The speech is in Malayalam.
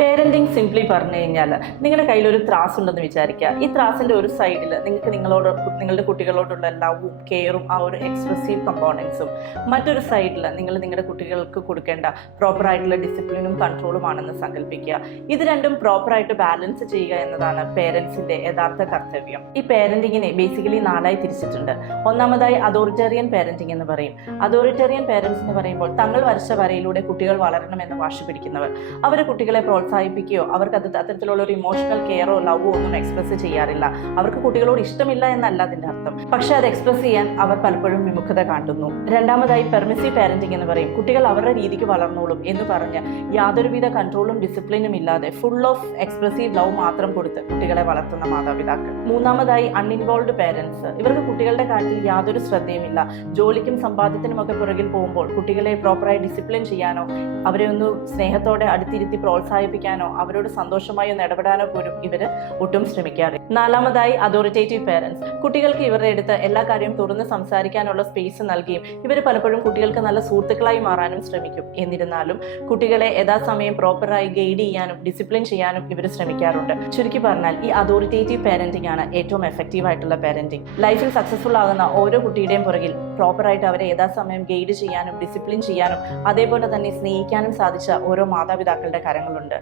പേരന്റിങ് സിംപ്ലി പറഞ്ഞു കഴിഞ്ഞാൽ നിങ്ങളുടെ കയ്യിൽ ഒരു ത്രാസ് ഉണ്ടെന്ന് വിചാരിക്കുക. ഈ ത്രാസിന്റെ ഒരു സൈഡിൽ നിങ്ങൾക്ക് നിങ്ങളുടെ കുട്ടികളോടുള്ള ലവും കെയറും ആ ഒരു എക്സ്പ്രസീവ് കമ്പോണൻസും, മറ്റൊരു സൈഡിൽ നിങ്ങൾ നിങ്ങളുടെ കുട്ടികൾക്ക് കൊടുക്കേണ്ട പ്രോപ്പറായിട്ടുള്ള ഡിസിപ്ലിനും കൺട്രോളും ആണെന്ന് സങ്കല്പിക്കുക. ഇത് രണ്ടും പ്രോപ്പറായിട്ട് ബാലൻസ് ചെയ്യുക എന്നതാണ് പേരൻസിന്റെ യഥാർത്ഥ കർത്തവ്യം. ഈ പേരന്റിങ്ങിനെ ബേസിക്കലി 4ആയി തിരിച്ചിട്ടുണ്ട്. ഒന്നാമതായി അതോറിറ്റേറിയൻ പേരന്റിങ് എന്ന് പറയും. അതോറിറ്റേറിയൻ പേരൻസ് എന്ന് പറയുമ്പോൾ തങ്ങൾ വരച്ച വരയിലൂടെ കുട്ടികൾ വളരണമെന്ന് വാശി പിടിക്കുന്നവർ. അവർ കുട്ടികളെ പ്രോത്സാഹിപ്പിക്കുകയോ അവർക്ക് അത്തരത്തിലുള്ള ഒരു ഇമോഷണൽ കെയറോ ലവോ ഒന്നും എക്സ്പ്രസ് ചെയ്യാറില്ല. അവർക്ക് കുട്ടികളോട് ഇഷ്ടമില്ല എന്നല്ല അതിന്റെ അർത്ഥം, പക്ഷെ അത് എക്സ്പ്രസ് ചെയ്യാൻ അവർ പലപ്പോഴും വിമുഖത കാട്ടുന്നു. രണ്ടാമതായി പെർമിസീവ് പാരന്റിംഗ് എന്ന് പറയും. കുട്ടികൾ അവരുടെ രീതിക്ക് വളർന്നോളും എന്ന് പറഞ്ഞ് യാതൊരുവിധ കൺട്രോളും ഡിസിപ്ലിനും ഇല്ലാതെ ഫുൾ ഓഫ് എക്സ്പ്രസീവ് ലവ് മാത്രം കൊടുത്ത് കുട്ടികളെ വളർത്തുന്ന മാതാപിതാക്കൾ. മൂന്നാമതായി അൺഇൻവോൾവ്ഡ് പേരൻസ്. ഇവർക്ക് കുട്ടികളുടെ കാര്യത്തിൽ യാതൊരു ശ്രദ്ധയുമില്ല. ജോലിക്കും സമ്പാദ്യത്തിനും ഒക്കെ പുറകിൽ പോകുമ്പോൾ കുട്ടികളെ പ്രോപ്പറായി ഡിസിപ്ലിൻ ചെയ്യാനോ അവരെ ഒന്ന് സ്നേഹത്തോടെ അടുത്തിരുത്തി പ്രോത്സാഹിപ്പിക്കാനോ അവരോട് സന്തോഷമായി ഒന്ന് ഇടപെടാനോ പോലും ഇവർ ഒട്ടും ശ്രമിക്കാറില്ല. നാലാമതായി അതോറിറ്റേറ്റീവ് പേരൻസ്. കുട്ടികൾക്ക് ഇവരുടെ അടുത്ത് എല്ലാ കാര്യവും തുറന്ന് സംസാരിക്കാനുള്ള സ്പേസ് നൽകിയും ഇവർ പലപ്പോഴും കുട്ടികൾക്ക് നല്ല സുഹൃത്തുക്കളായി മാറാനും ശ്രമിക്കും. എന്നിരുന്നാലും കുട്ടികളെ യഥാസമയം പ്രോപ്പറായി ഗൈഡ് ചെയ്യാനും ഡിസിപ്ലിൻ ചെയ്യാനും ഇവർ ശ്രമിക്കാറുണ്ട്. ചുരുക്കി പറഞ്ഞാൽ ഈ അതോറിറ്റേറ്റീവ് പേരന്റിംഗ് ആണ് ഏറ്റവും എഫക്റ്റീവ് ആയിട്ടുള്ള പേരന്റിംഗ്. ലൈഫിൽ സക്സസ്ഫുൾ ആകുന്ന ഓരോ കുട്ടിയുടെയും പുറകിൽ പ്രോപ്പറായിട്ട് അവരെ യഥാസമയം ഗൈഡ് ചെയ്യാനും ഡിസിപ്ലിൻ ചെയ്യാനും അതേപോലെ തന്നെ സ്നേഹിക്കാനും സാധിച്ച ഓരോ മാതാപിതാക്കളുടെ കരങ്ങളുണ്ട്.